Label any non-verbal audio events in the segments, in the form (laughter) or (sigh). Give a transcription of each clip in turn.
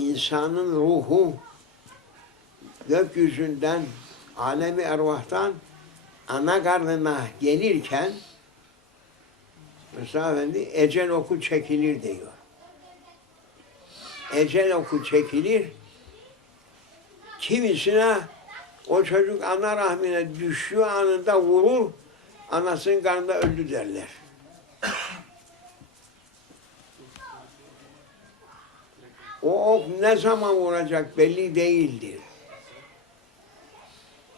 insanın ruhu gökyüzünden, alemi ervahtan ana karnına gelirken Mustafa Efendi ecel oku çekilir diyor. Ecel oku çekilir. Kimisine o çocuk ana rahmine düştüğü anında vurur, anasının karnında öldü derler. O ok ne zaman vuracak belli değildir.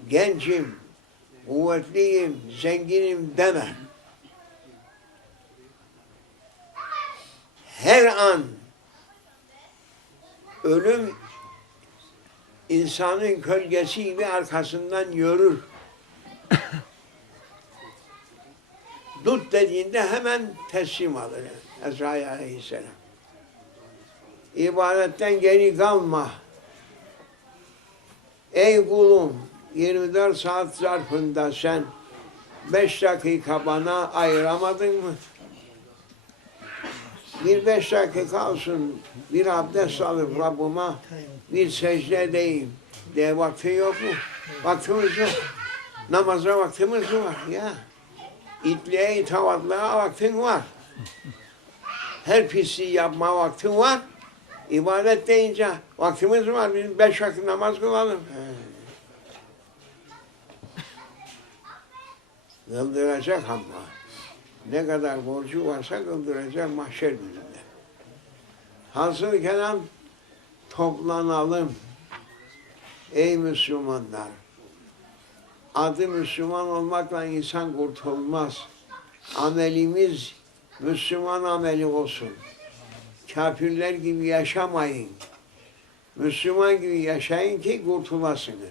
Gencim, kuvvetliyim, zenginim deme. Her an ölüm insanın kölgesi gibi arkasından yürür. Tut dediğinde hemen teslim alır. Ezrail aleyhisselam. İbadetten geri kalma. Ey kulum 24 saat zarfında sen 5 dakika bana ayıramadın mı? Bir beş dakika olsun, bir abdest alıp Rabbime bir secde edeyim diye vakti yok mu? Vaktimiz yok. Namaza vaktimiz var ya. İtliğe, itavatlığa vaktin var. Her pisliği yapma vaktin var. İbadet deyince vaktimiz var. Biz beş vakit namaz kılalım. (laughs) Kıldıracak ama. Ne kadar borcu varsa kıldıracak mahşer gününde. Hasıl kelam toplanalım. Ey Müslümanlar! Adı Müslüman olmakla insan kurtulmaz. Amelimiz Müslüman ameli olsun. Kafirler gibi yaşamayın. Müslüman gibi yaşayın ki kurtulasınız.